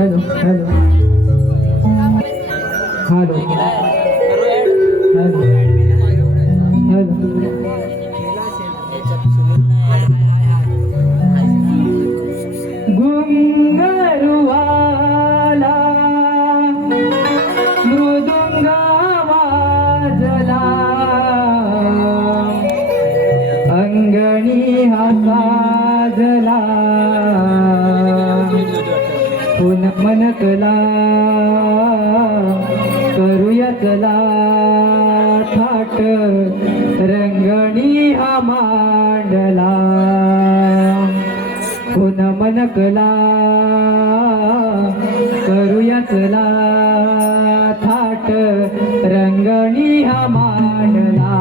Hello hello hello hello घुंगरुवाला मृदुंग वाजला अंगणी हा साजला पुन मनकला करूया चला थाट रंगणी हा मांडला पुन मनकला करूया चला थाट रंगणी हा मांडला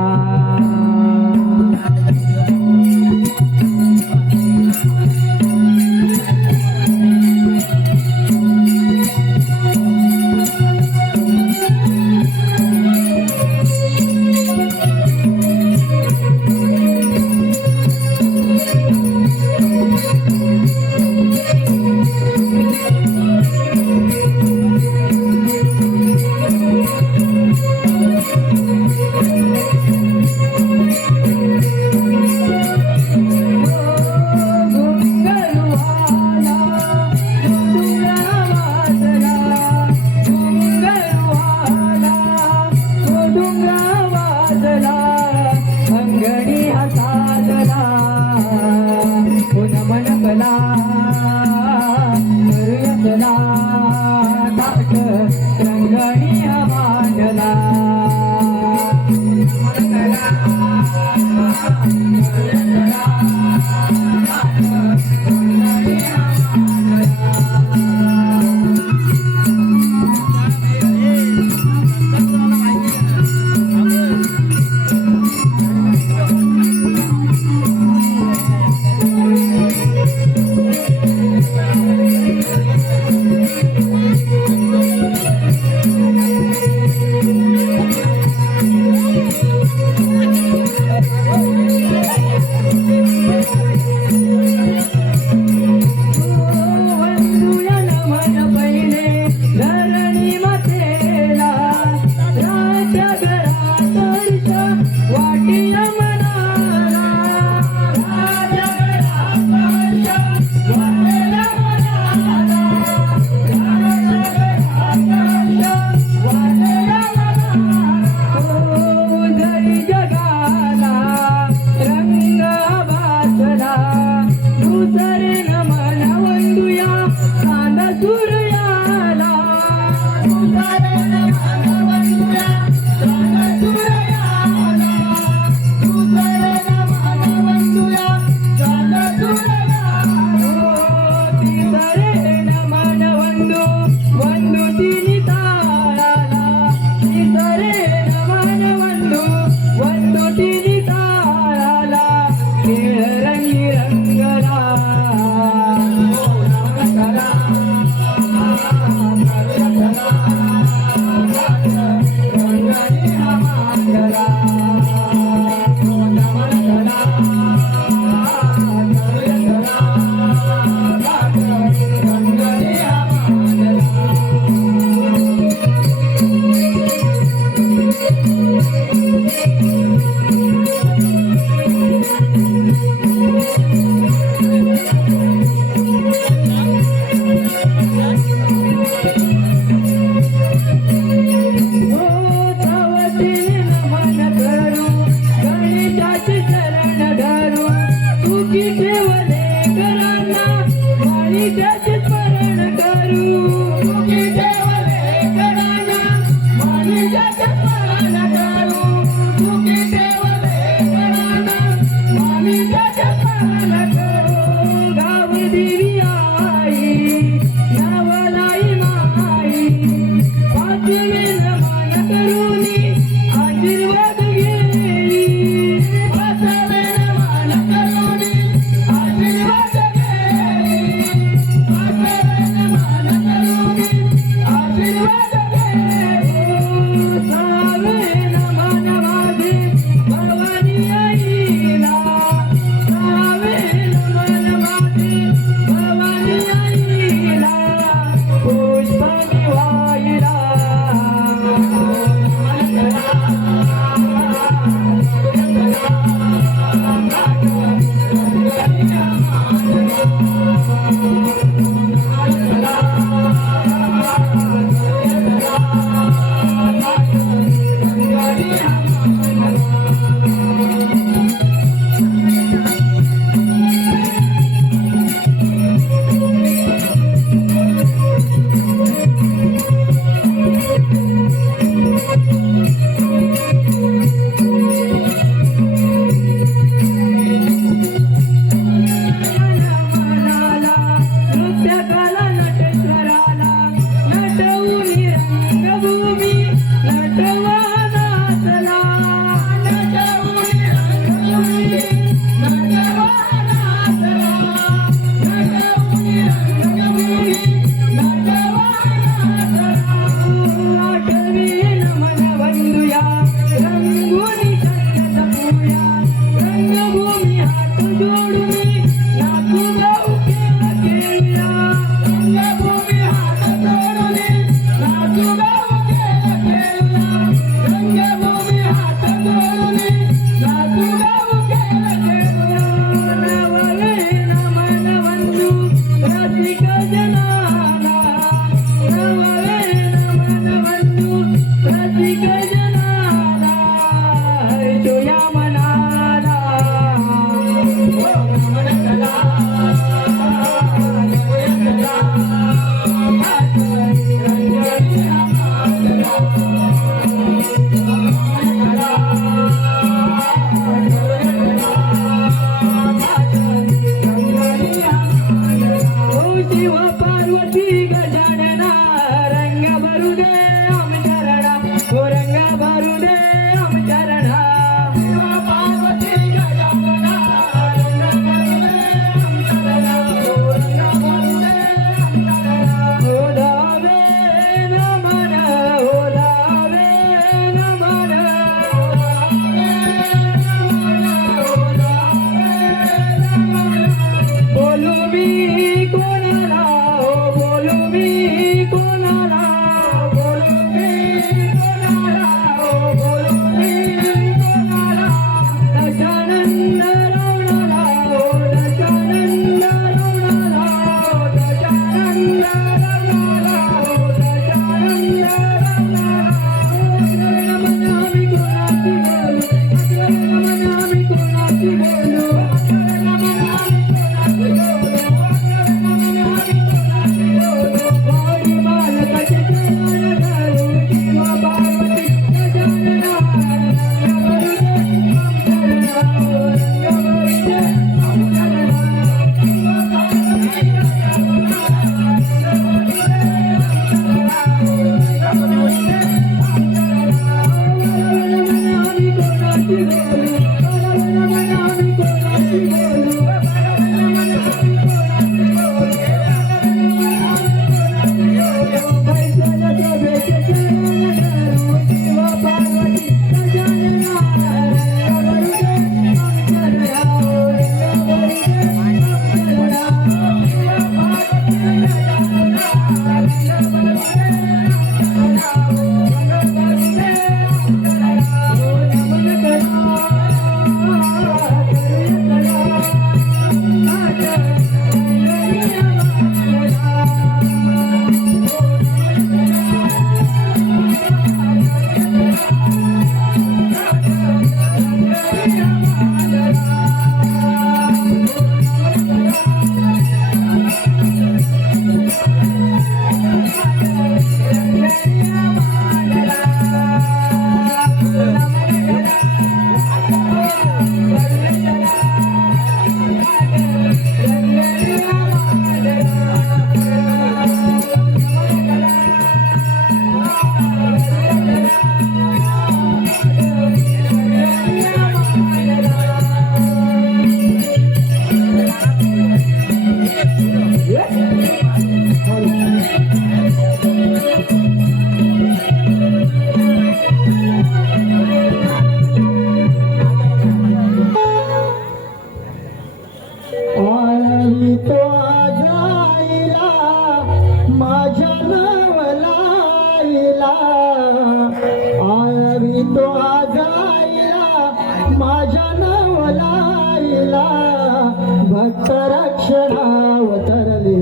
भक्त रक्षणावतरले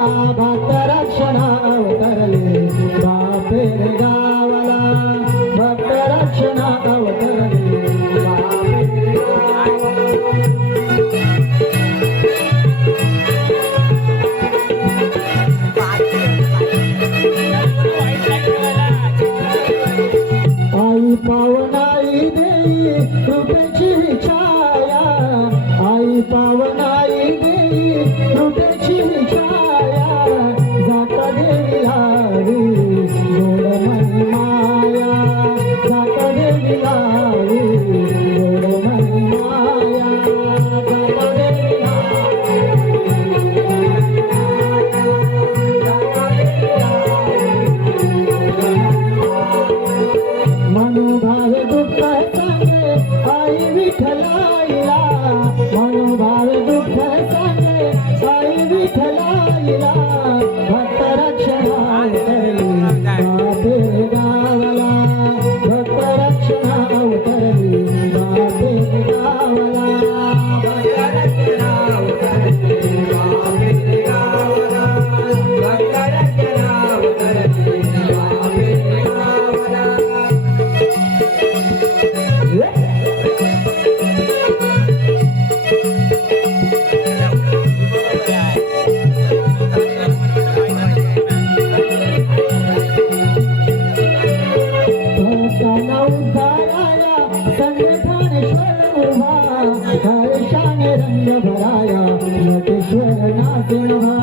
भक्त रक्षण अवतरले बापे गावाला भक्त रक्षण अवतरले बापे आई पावनाई देई कृपेची छाया आई पावनाई देई कृपेची छाया जाता देवी लावी गोड मनी माया जाता देवी लावी गोड मनी माया जाता देवी मनोभाव दुःख सांगे आई विठ्ठलाईला मनोभाव दुःख सांगे आई विठ्ठलाईला भक्त रक्षण अवतरली बापे गावाला भक्त रक्षण अवतरली बापे गावाला भक्त रक्षण अवतरली बापे गावाला भक्त रक्षण अवतरली बापे गावाला हर्षाने रंग भराया नटेश्वर नाचे नभा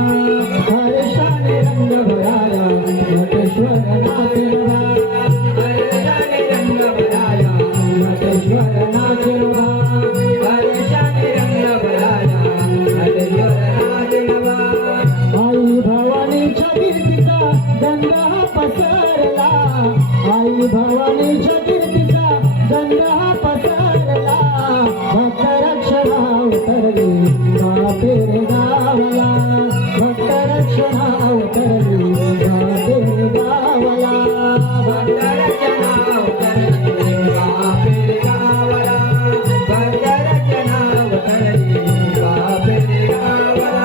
हर्षाने रंग भराया नटेश्वर नाचे नभा हर्षाने रंग भराया नटेश्वर नाचे नभा हर्षाने रंग भराया नटेश्वर नाचे नभा आई भवानीच्या कीर्तीचा गंगा पसरला आई भवानीच्या कीर्तीचा गंगा पसरला भक्त रक्षण अवतरली बापे गावाला भक्त रक्षण अवतरली बापे गावाला भक्त रक्षण अवतरली बापे गावाला भक्त रक्षण अवतरली बापे गावाला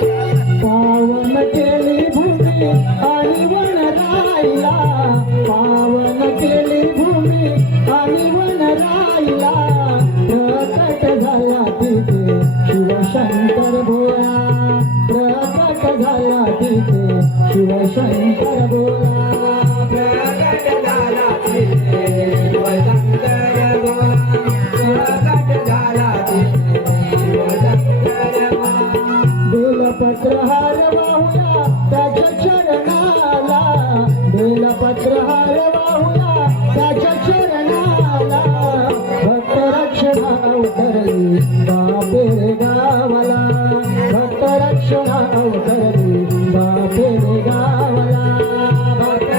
पावन केली भूमी आणि वन राहिला पावन केली भूमी आणि वन राहिला प्रकट झाला तिथे शिवशंकर भोळा प्रकट झाला तिथे शिवशंकर भोळा प्रकट झाला तिथे शिवशंकर भोळा प्रकट झाला तिथे शिवशंकर भोळा बेलपत्रहार वाहुया त्याच्या चरणाला बेलपत्रहार वाहुया त्याच्या चरणाला भक्त रक्षण अवतरली बापे गावाला भक्त रक्षण अवतरली बापे गावाला भक्त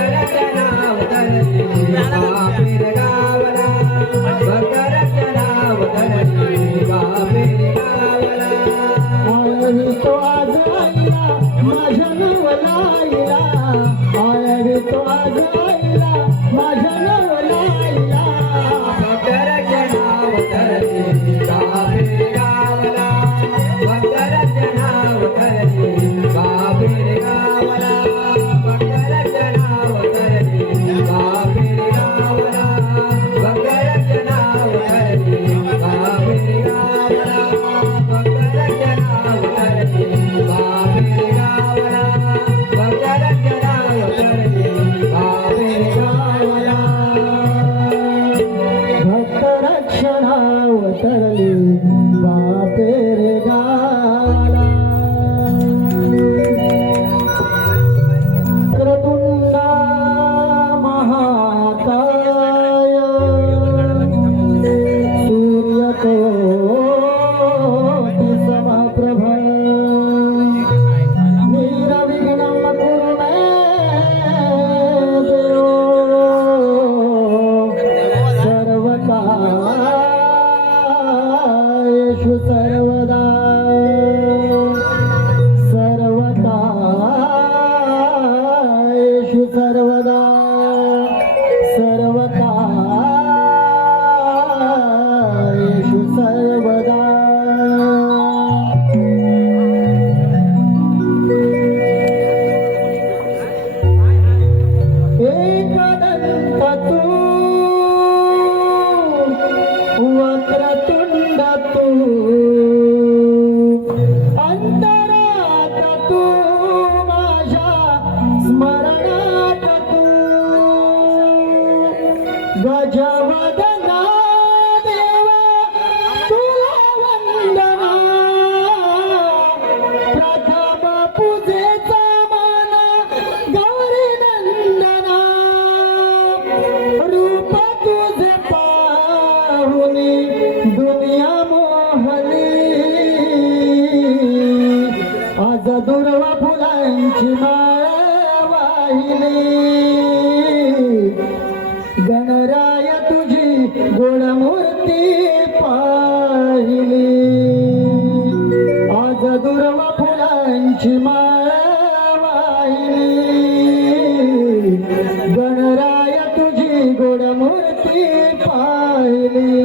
दुर्वा फुलांची माळ वाहिली गणराय तुझी गोड मूर्ती पाहिली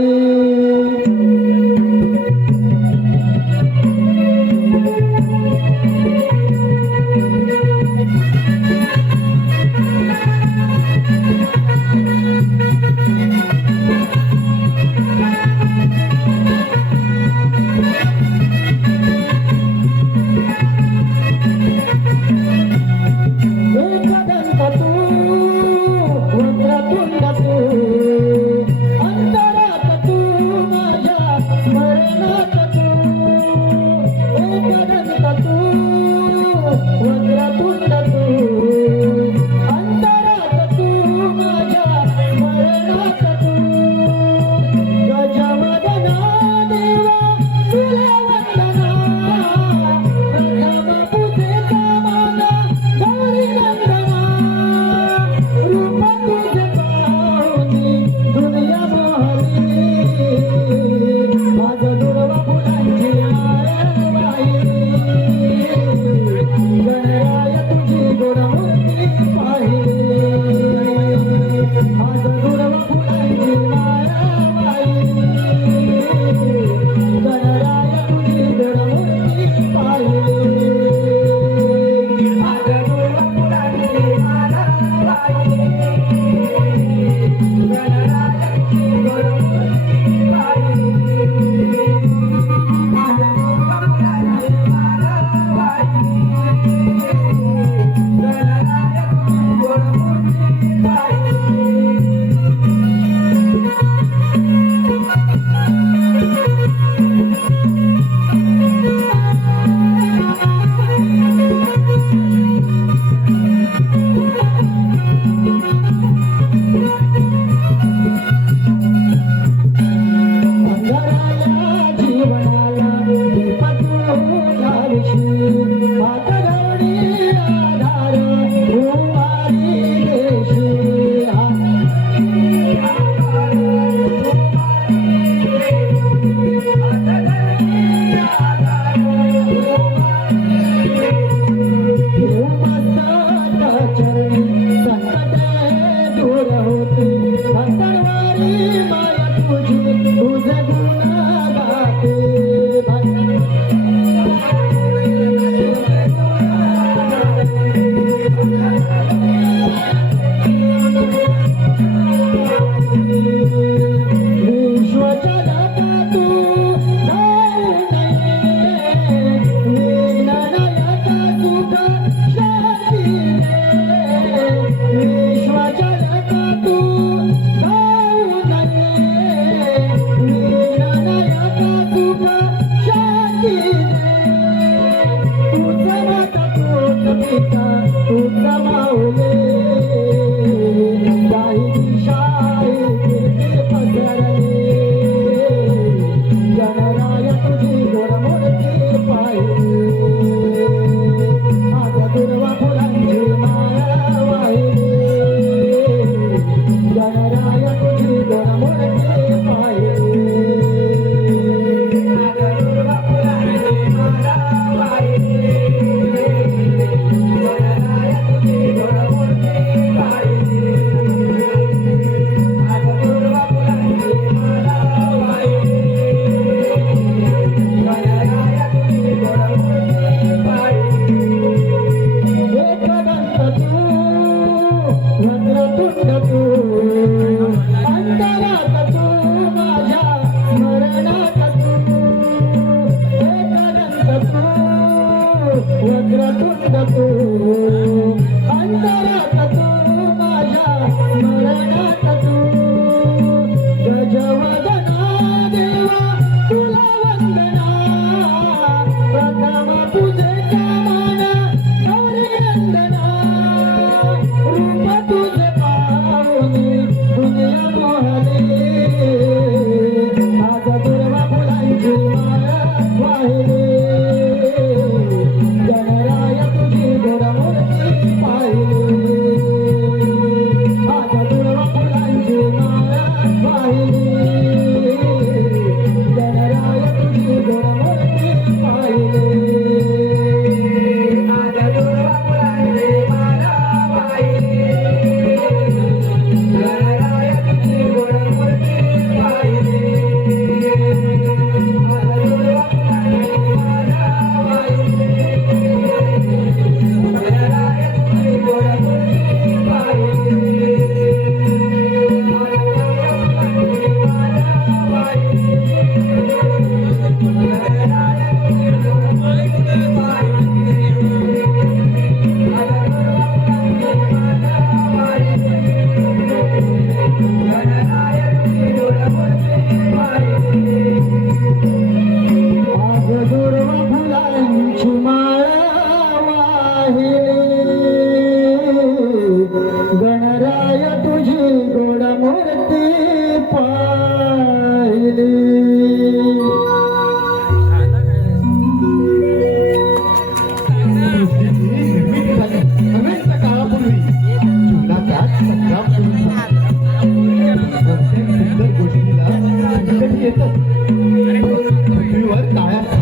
गणराया तुझी गोड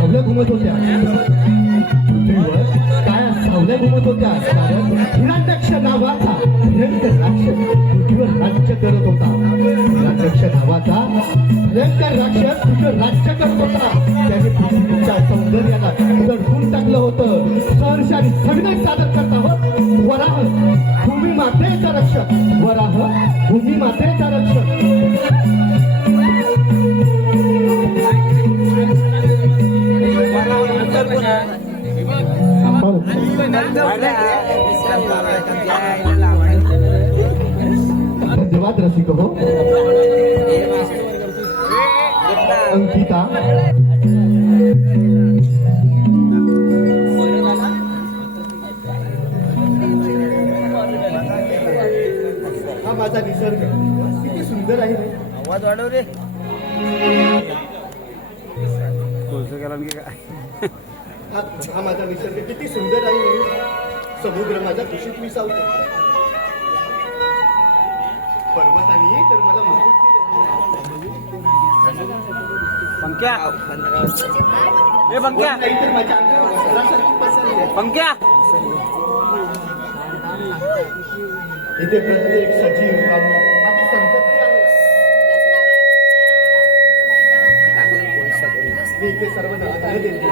सावल्या घुमत होत्या पृथ्वीवर काळ्या सावल्या घुमत होत्या कारण हिरण्यक्ष नावाचा भयंकर राक्षस पृथ्वीवर राज्य करत होता हिरण्यक्ष नावाचा भयंकर राक्षस पृथ्वीवर राज्य करत होता त्याने पृथ्वीच्या सौंदर्याला दडपून टाकलं होतं सहर्ष आणि सविनय सादर करत आहोत वराह भूमी मातेचा रक्षक वराह भूमी मातेचा रक्षक धन्यवाद रसिक हो अंकिता हा माझा निसर्ग किती सुंदर आहे आवाज वाढव रे हा माझा निसर्ग किती सुंदर आहे समुद्र माझा कुशीत विसावतो पर्वतांनी तर मला मुकुट पंक्या ए पंक्या तर माझ्या अंगावर पसरले पंक्या इथे प्रत्येक सजीव माझी संपत्ती आहे मी इथे सर्वांना आश्रय देते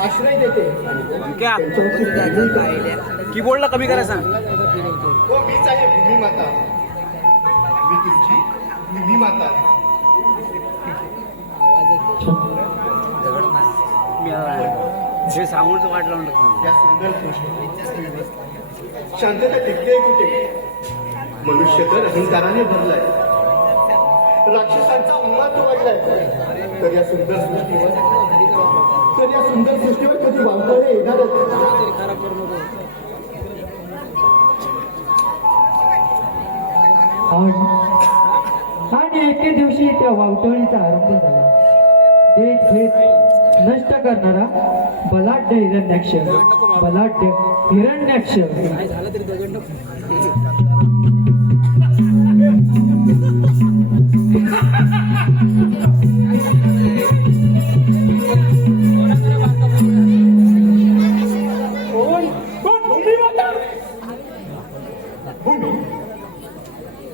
आश्रय देते पंक्या कीबोर्डला कमी करा सांग हो मीच आहे भूमी माता मी तुमची भूमी माता हे सांगून वाट लावून या सुंदर सृष्टी शांतता टिकते कुठे मनुष्य तर अहंकाराने भरलाय राक्षसांचा उन्माद वाढलाय तर या सुंदर सृष्टीवर कधी वावटळे येणारच आणि एके दिवशी त्या वावटळीचा आरंभ झाला देश भेद नष्ट करणारा बलाढ्य हिरण्याक्ष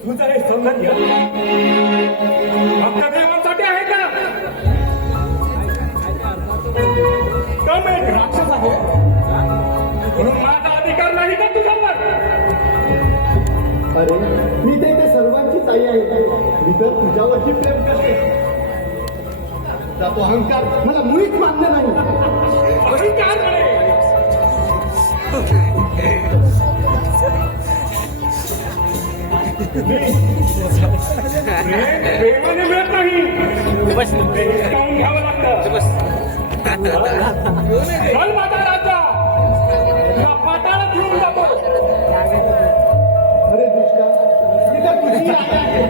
तुझं हे सौंदर्य फक्त देवांसाठी आहे का कम एक राक्षस आहे म्हणून माझा अधिकार नाही का तुझ्यावर अरे मी तर इथे सर्वांचीच आई आहे मी तर तुझ्यावरची प्रेम करते तो अहंकार मला मुळीच मान्य नाही अहंकार नाही प्रेमाने मिळत नाही हिसकावून घ्यावं लागतं चल माझा राजा तुला पाताळात घेऊन जातो अरे दुष्का मी तर तुझी आई आहे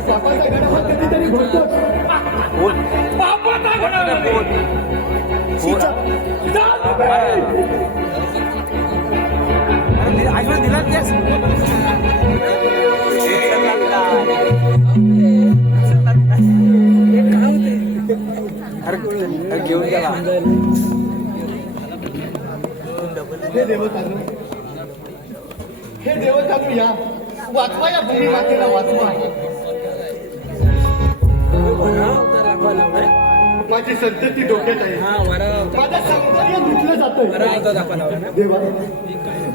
बापाचा गडबड कधीतरी घडतोच बापाचा गडबड आठवण दिला त्यास अरे घेऊन गेला हे देवतानू या वाचवा या भूमी मातेला वाचवा माझी संतती डोक्यात आहे माझं सौंदर्य लुटलं जातंय देवा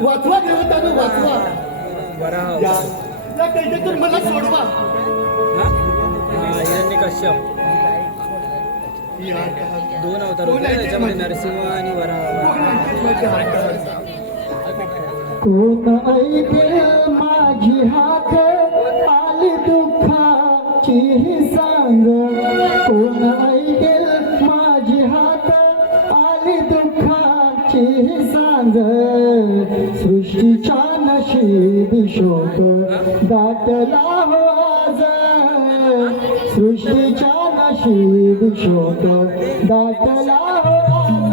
वाचवा देवतानू वाचवा या कैद्यातून मला सोडवा दोन अवतार होते त्याच्यामध्ये नरसिंह आणि कोण ऐकेल माझी हाक आली दुःखाची सांग कोण ऐकेल माझी हाक आली दुःखाची सांग सृष्टीच्या नशीबी शोक दाटला हो आज सृष्टीच्या नशीबी शोक दाटला हो आज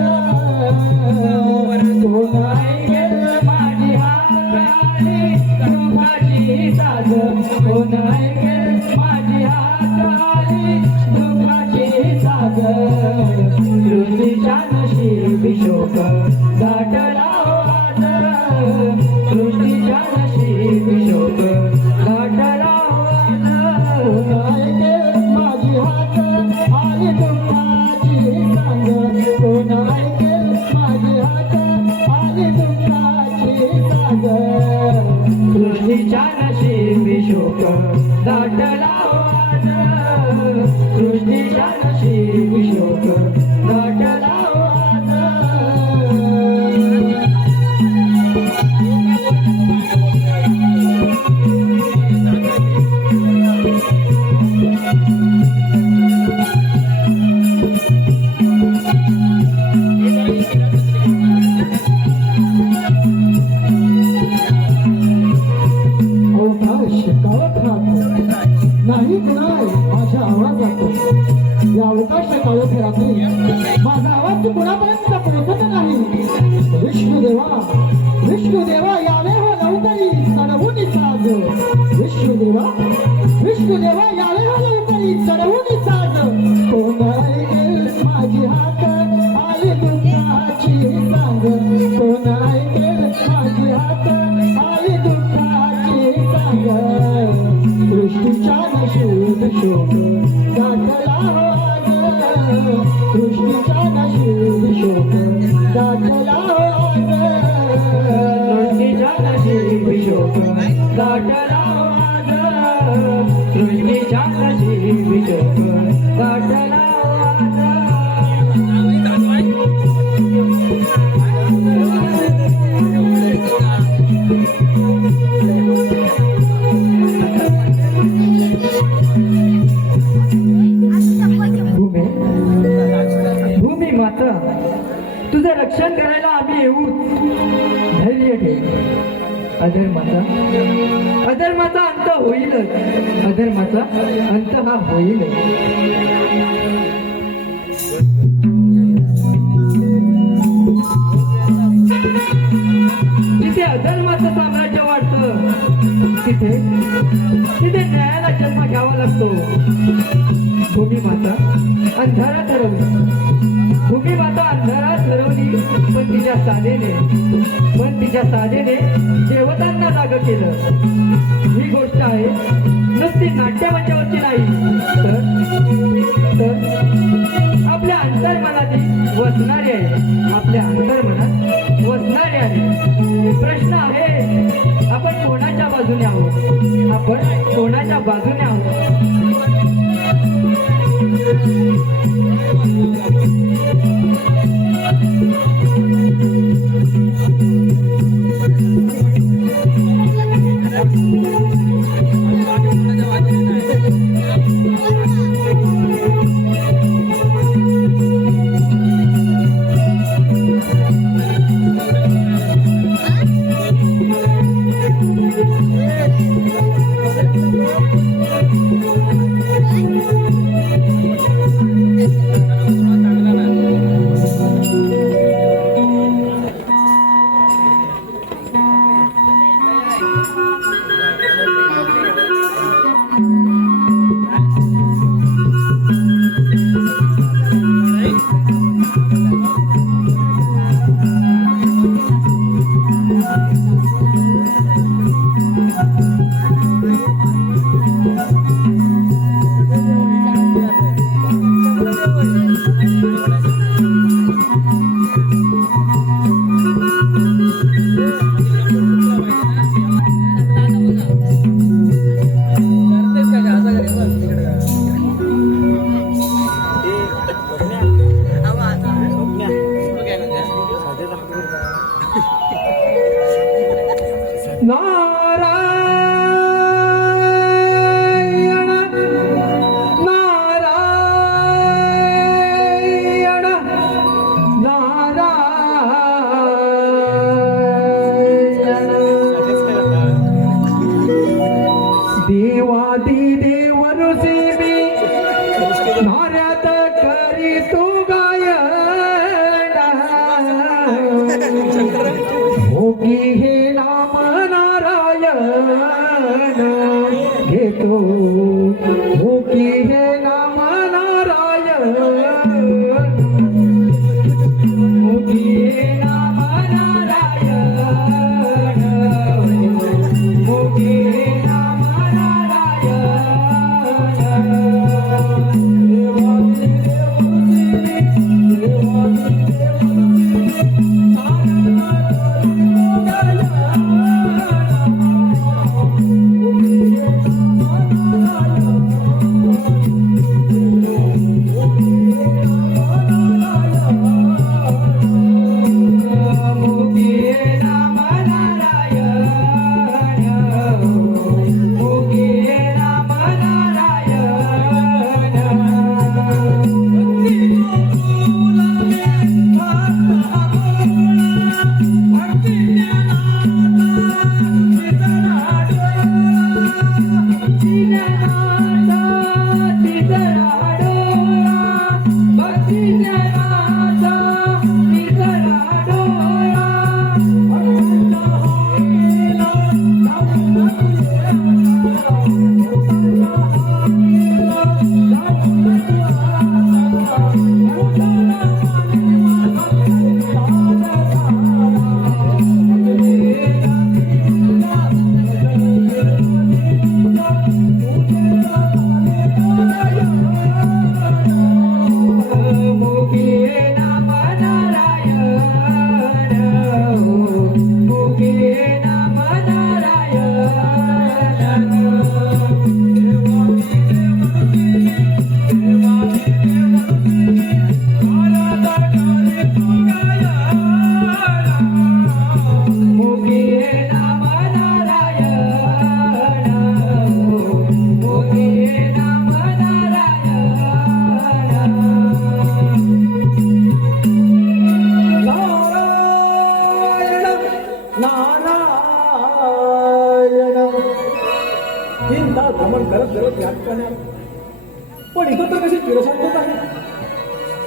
कोण ऐकेल माझी हाक आली दुःखाची साज कोण ऐकेल माझी हाक आली दुःखाची आकाश काळ फेरातली माझा आवाज कुणापर्यंत पोहोचत नाही. विष्णुदेवा यावे हो लवकरी चढवून साज. विष्णुदेवा यावे हो लवकरी चढवून साज. कोण ऐकेल माझी हाक आली दुःखाची सांग. कोण ऐकेल माझी हाक आली दुःखाची सांग. सृष्टीच्या नशीब शोक गाठला हो आज. सृष्टीच्या नशीब शोक गाठला हो आज. सृष्टीच्या नशीब शोक गाठला हो आज. सृष्टीच्या नशीब शोक गाठला हो भूमी माता, तुझं रक्षण करायला आम्ही येऊ. धैर्य ठेव. अधर्माचा अंत होईलच. अधर्माचा अंत हा होईलच. जिथे अधर्माचं साम्राज्य वाढतं तिथे न्यायाला जन्म घ्यावा लागतो. भूमी माता अंधारात हरवली पण तिच्या साधेने देवतांना जाग केलं. ही गोष्ट आहे नुसती नाट्यमंचावरची नाही तर आपल्या अंतर्मनात वसणारी आहे. आपल्या अंतर्मनात वसणारी आहे. प्रश्न आहे आपण कोणाच्या बाजूने आहोत. आपण कोणाच्या बाजूने आहोत.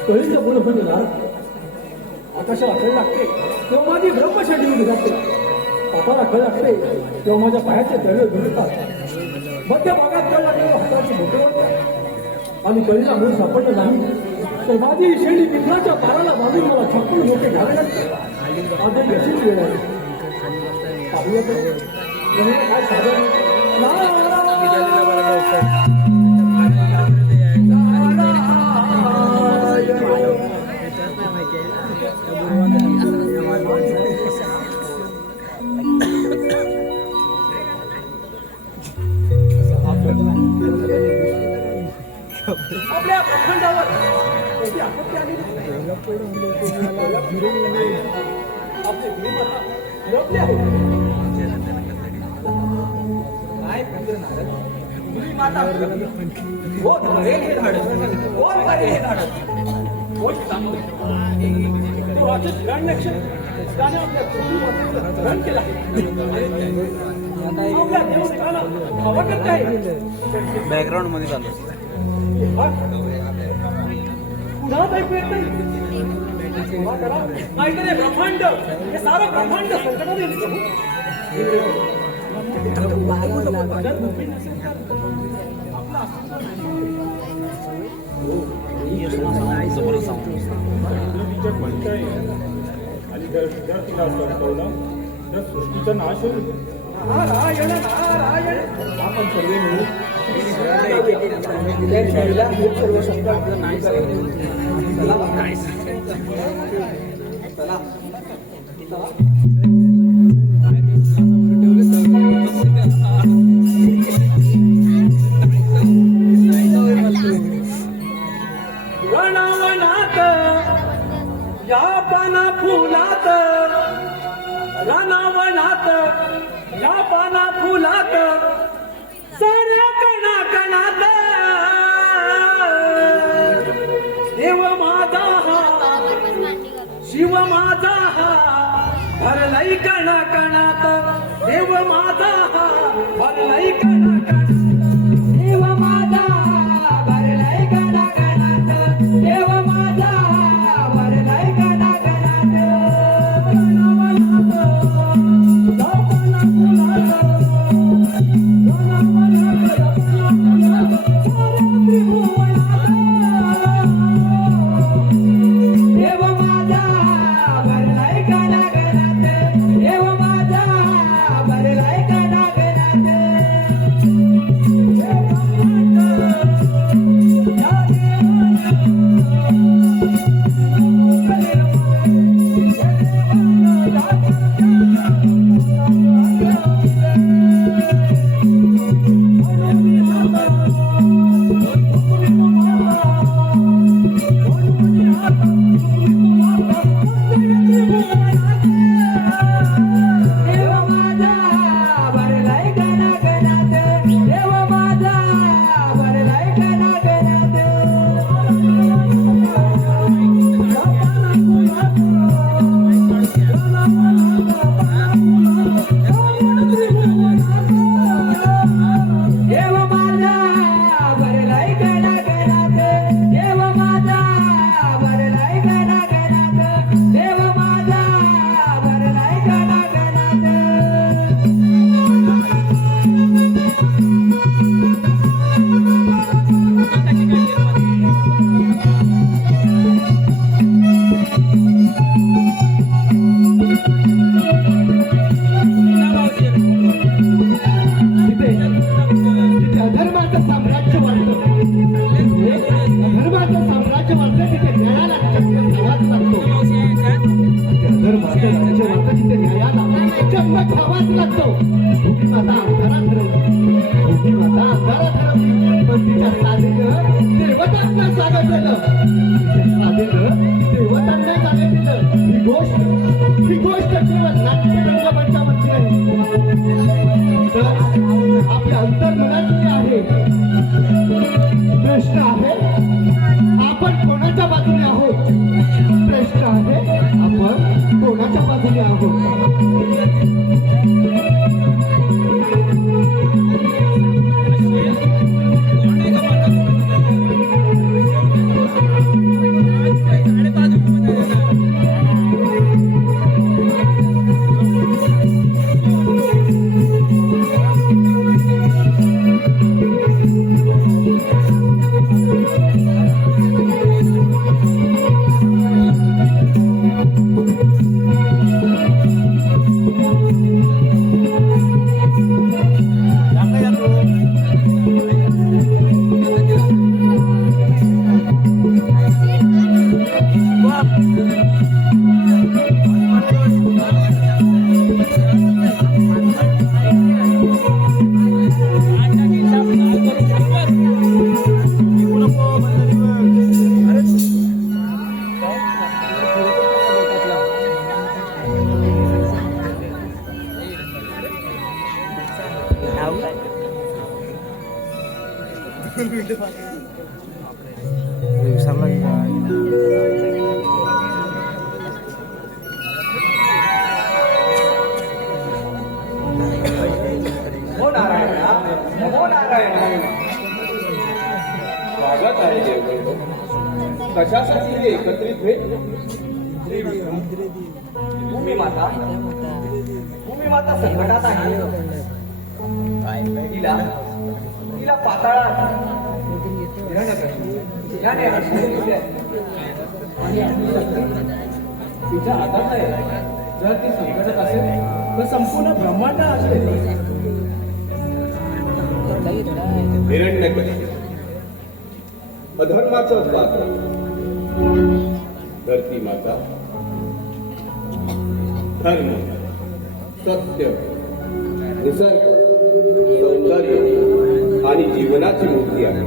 कळीचं गुण म्हणजे ना आकाशाला कळ लागते तेव्हा माझी ब्रह्मशाडी उभी जाते. पाताला कळ लागते तेव्हा माझ्या पायाचे तळवे भिडतात. मध्य भागात कळ लागते हाताची बोटे वाटतात आणि कळीला मूळ सापडलं नाही तर माझी शेंडी मित्राच्या ताराला बांधून मला छप्पन मोठे घ्यावे लागते. माझे यशीच वेळ आहे. पाहूया तर जमिनीला काय साधन आपल्या ब्रह्मांडावर कोणती आपत्ती आली आपले गुरुमाता लपले आहेत. काय गुरुमाता कोण करेल हे धाडस कोण करेल हे धाडस कोण सांगू तो राजच हिरण्यक्ष त्याने आपल्या गुरुमातेचं हरण केलं आहे. आपल्या देवदेवाला हवा करत आहे. बॅकग्राऊंड मध्ये चालू पुन्हा ऐकू येत नाही. नाहीतर हे ब्रह्मांड हे सारं ब्रह्मांड संकटात येईल प्रभू. विद्यार्थीच्या म्हणताय आणि जर विद्यार्थीला संपवलं तर सृष्टीचा नाश होईल. नारायण नारायण आपण सर्व मिळून सर्व शब्द आपलं नाही रणावनात या पाना फुलात रणावनात या पाना फुलात साऱ्या कणा कणात देव माझा हा शिव माझा हा भरलाई कणा कणात देव माझा हा भरलाई कणा कणात देव माझा भरलाई कणा कणात देव माझा भरलाई कणा कणात देव माझा भरलाई कणा कणात देव माझा भरलाई कणा कणात देव माझा भरलाई कणा कणात देव माझा भरलाई कणा कणात देव माझा भरलाई कणा कणात देव माझा भरलाई कणा कणात देव माझा भरलाई कणा कणात तिथे अधर्माचं साम्राज्य वाढतं. अधर्माचं साम्राज्य वाढतं तिथे न्यायाला चक्क खावाच लागतो. अधर्माचं राज्य वाढतं तिथे न्यायाला चक्क खावाच लागतो. भूमिमाता अंधारात हरवली. भूमिमाता अंधारात हरवली. पण तिच्या साधेनं देवतांना जागं केलं. तिच्या साधेनं देवतांना जागं केलं. ही गोष्ट केवळ नाट्यरंगमंचावरची नाही तर आपल्या अंतर्मनाची आहे. प्रश्न आहे आपण कोणाच्या बाजूने आहोत. प्रश्न आहे आपण कोणाच्या बाजूने आहोत. हो नारायण हो नारायण. स्वागत आहे देव. कशासाठी हे एकत्रित भेट? भूमी माता संकटात आहे. तिला पाताळात याने अडचणी दिल्या आणि आपली शक्ती तिच्या हातात आहे. जर ती संकटात असेल तर संपूर्ण ब्रह्मांड असेल. हिरण्यकशिपू अधर्माचं पात्र, धरती माता धर्म, सत्य, निसर्ग, सौंदर्य आणि जीवनाची मूर्ती आहे.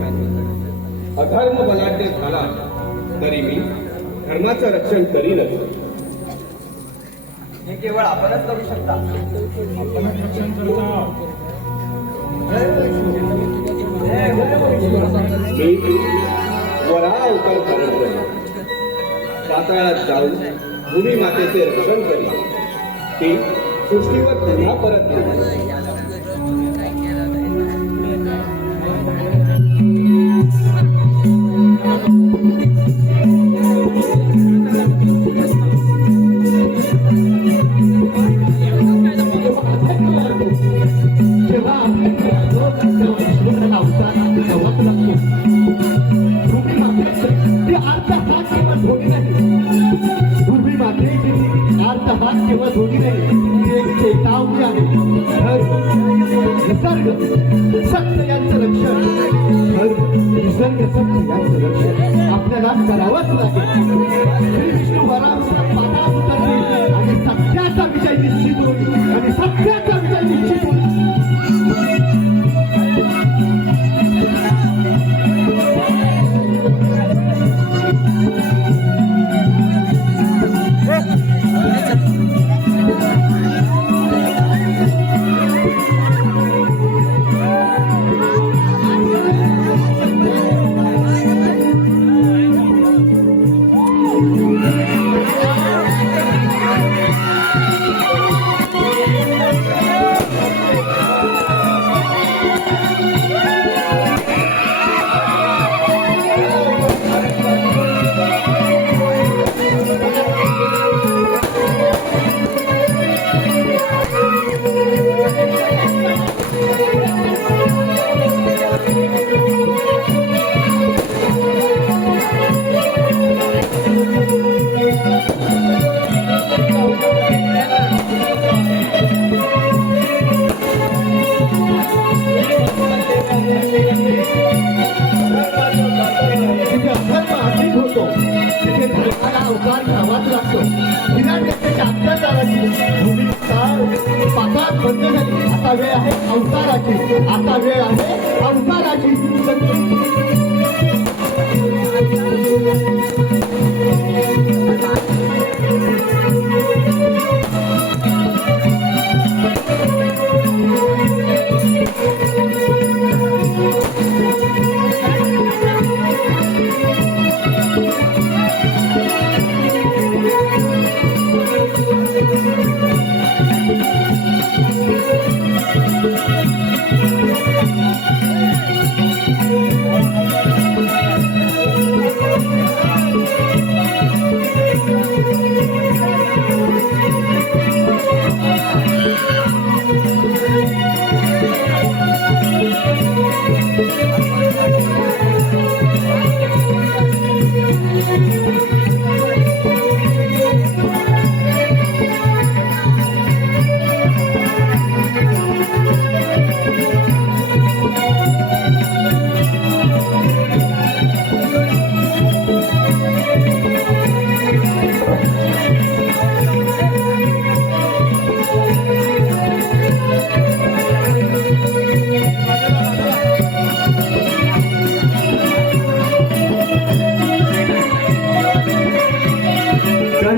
अधर्म बलाढ्य झाला तरी मी धर्माचं रक्षण करीनच. हे केवळ आपणच करू शकता. मी वराह अवतार धारण करेन. पाताळात जाऊन भूमी मातेचे रक्षण करीन. ती सृष्टीवर पुन्हा परत येईल. जेव्हा ईश्वराला अवतार तेव्हाच लागतो. भूमी मातेचे ती अर्थहात केव्हा धोनी नाही. भूमी मातेची अर्थहात केव्हा धोनी नाही. ती एक चेतावणी आहे. निसर्ग सत्य यांचं रक्षण, निसर्ग सत्य यांचं रक्षण आपल्याला करावंच लागेल. श्री विष्णू वराह पाताळात उतरले आणि सत्याचा विजय निश्चित होईल. आणि सत्याचा विजय निश्चित होईल. पाताळ बंद झाली. आता वेळ आहे अवताराची. आता वेळ आहे अवताराची.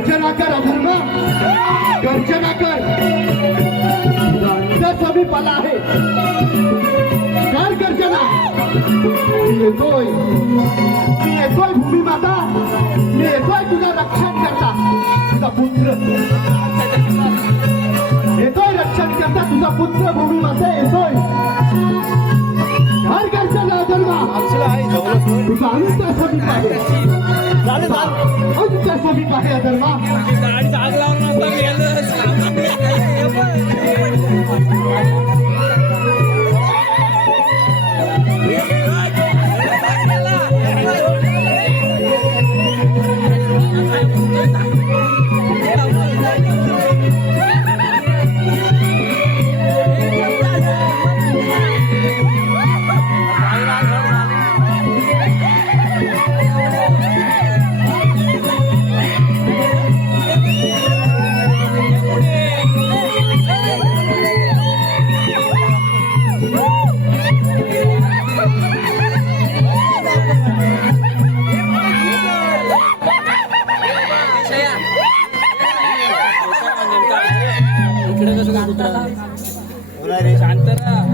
गर्जना कर अधर्म, गर्जना कर. तुझा अंत समीपाला आहे. कर गर्जना. मी येतोय भूमी माता, मी येतोय तुझं रक्षण करता. तुझा पुत्र येतोय रक्षण करता. तुझा पुत्र भूमी माता येतोय. कर गर्जना अधर्मा. तुझा अंत समीप आहे. अंत समीप आहे अधर्मा. गाडीचा आग लावून नसता मी इकडे कसं काय कुत्रा शांत राहा.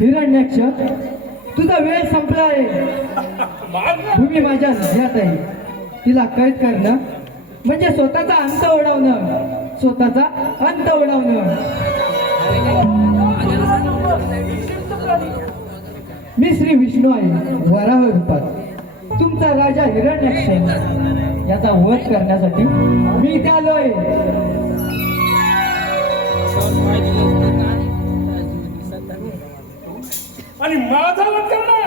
हिरण्याक्ष, तुझा वेळ संपला आहे. भूमी माझ्या ह्यात आहे. तिला कैद करणं म्हणजे स्वतःचा अंत ओढवणं, स्वतःचा अंत ओढवणं. मी श्री विष्णू आहे वराह रूपात. तुमचा राजा हिरण्याक्ष याचा वध करण्यासाठी मी इथे आलोय. आणि माझा वध करणार.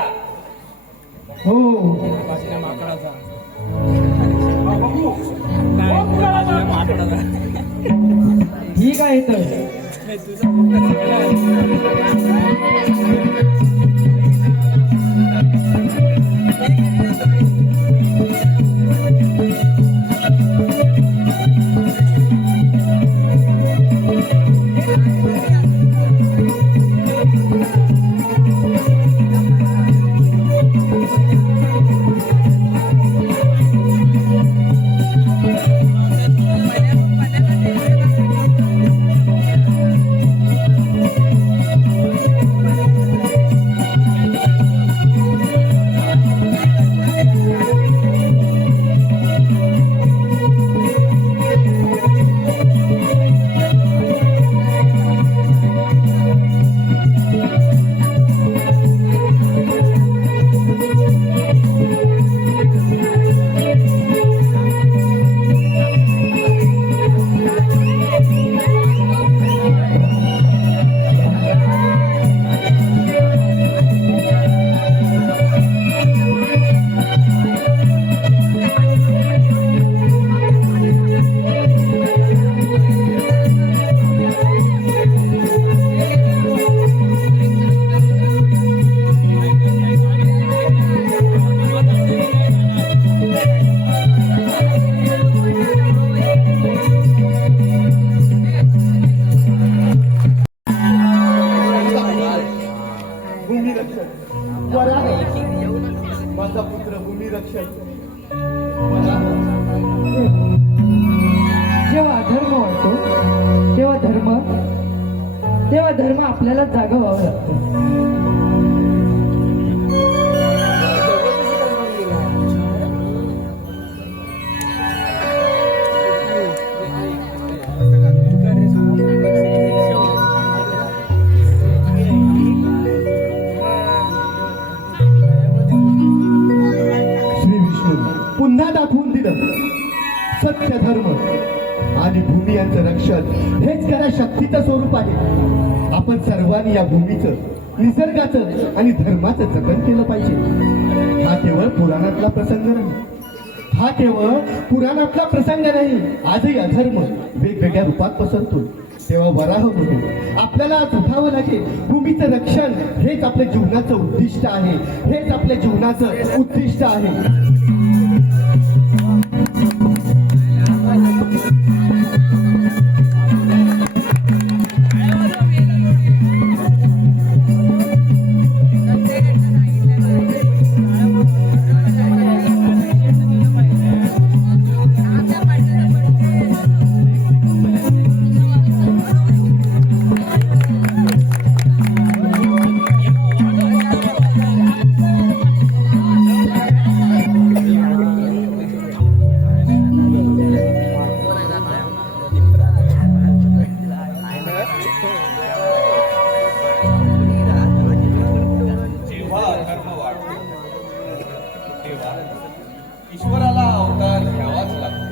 हो, माकडाचा बघू कोण कुणाला मारणार? ठीक आहे तर. तेव्हा धर्म आपल्याला जागा व्हावं लागतो. श्री विष्णू पुन्हा दाखवून दिलं सत्य धर्म आणि भूमी यांचं रक्षण हेच खऱ्या शक्तीचं स्वरूप आहे. आपण सर्वांनी या भूमीचं, निसर्गाचं आणि धर्माचं जतन केलं पाहिजे. हा केवळ पुराणातला प्रसंग नाही, हा केवळ पुराणातला प्रसंग नाही. आजही अधर्म वेगवेगळ्या रूपात पसरतो. तेव्हा वराह म्हणून आपल्याला आज उठावं लागेल. भूमीचं रक्षण हेच आपल्या जीवनाचं उद्दिष्ट आहे, हेच आपल्या जीवनाचं उद्दिष्ट आहे. जेव्हा अधर्म वाढतो तेव्हा ईश्वराला अवतार घ्यावाच लागतो.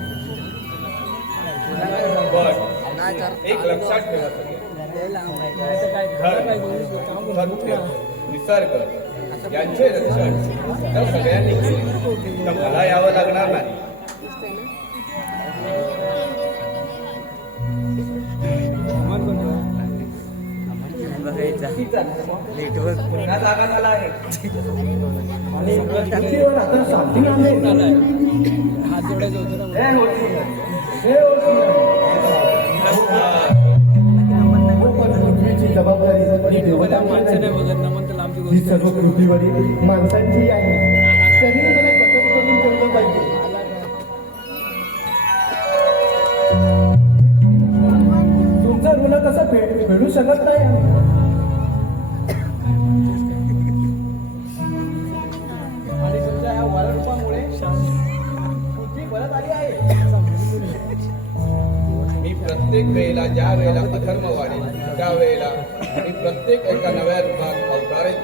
पण एक लक्षात ठेवा सगळे, धर्म, सत्य, निसर्ग यांचे रक्षण जर सगळ्यांनी केले तर मला यावं लागणार नाही. पुन्हा जागा झाला आहे आणि पृथ्वीवर आता शांती नांदेल. हात जोडायचं होतं ना. हे होती, हे होती. पण पृथ्वीची जबाबदारी आणि देवतांची माणसं नाही नाही. बघत ना, म्हणतं लांबची ही गोष्ट. सर्व पृथ्वीवरील माणसांची आहे. तरी मला जतन करून ठेवलं पाहिजे. तुमचं ऋण कसं फेडू शकत नाही आम्ही. आणि तुमच्या या वररूपामुळे पृथ्वी परत आली आहे. मी प्रत्येक वेळेला ज्या वेळेला अधर्म वाढेल त्या वेळेला मी प्रत्येक एका नव्या रूपात अवतारेल.